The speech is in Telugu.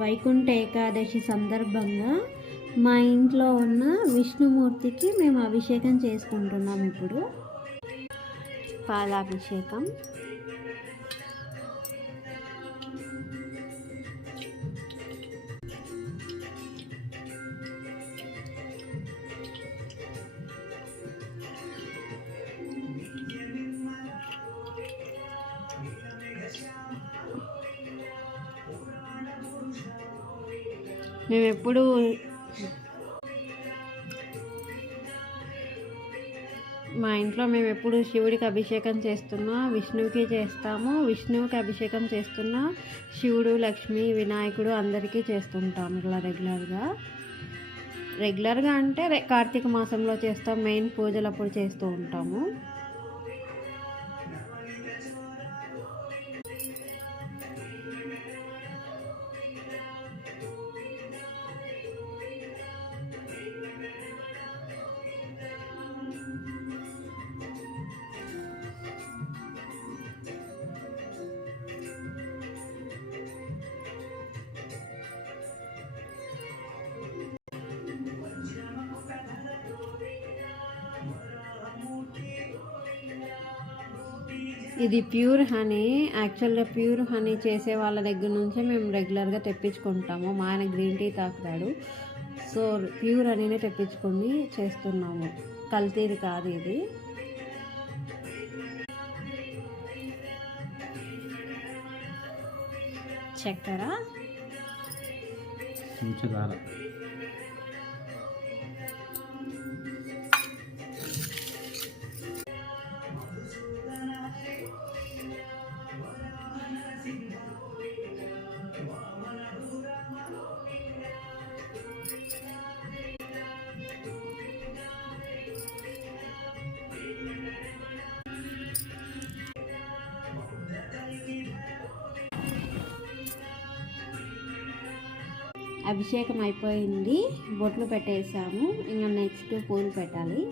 వైకుంఠ ఏకాదశి సందర్భంగా మా ఇంట్లో ఉన్న విష్ణుమూర్తికి మేము అభిషేకం చేసుకుంటున్నాం. ఇప్పుడు పాలాభిషేకం. మేము ఎప్పుడు మా ఇంట్లో మేము ఎప్పుడు శివుడికి అభిషేకం చేస్తున్నా విష్ణువుకి చేస్తాము. విష్ణువుకి అభిషేకం చేస్తున్నా శివుడు, లక్ష్మి, వినాయకుడు అందరికీ చేస్తుంటాము ఇలా రెగ్యులర్గా అంటే కార్తీక మాసంలో చేస్తాం. మెయిన్ పూజలప్పుడు చేస్తూ ఉంటాము. ఇది ప్యూర్ హనీ. యాక్చువల్గా ప్యూర్ హనీ చేసే వాళ్ళ దగ్గర నుంచి మేము రెగ్యులర్గా తెప్పించుకుంటాము. మా ఆయన గ్రీన్ టీ తాకుతాడు, సో ప్యూర్ హనీనే తెప్పించుకొని చేస్తున్నాము. కల్తీది కాదు ఇది. చక్కెర, అభిషేకం అయిపోయింది. బొట్లు పెట్టేసాము. ఇంకా నెక్స్ట్ పూలు పెట్టాలి.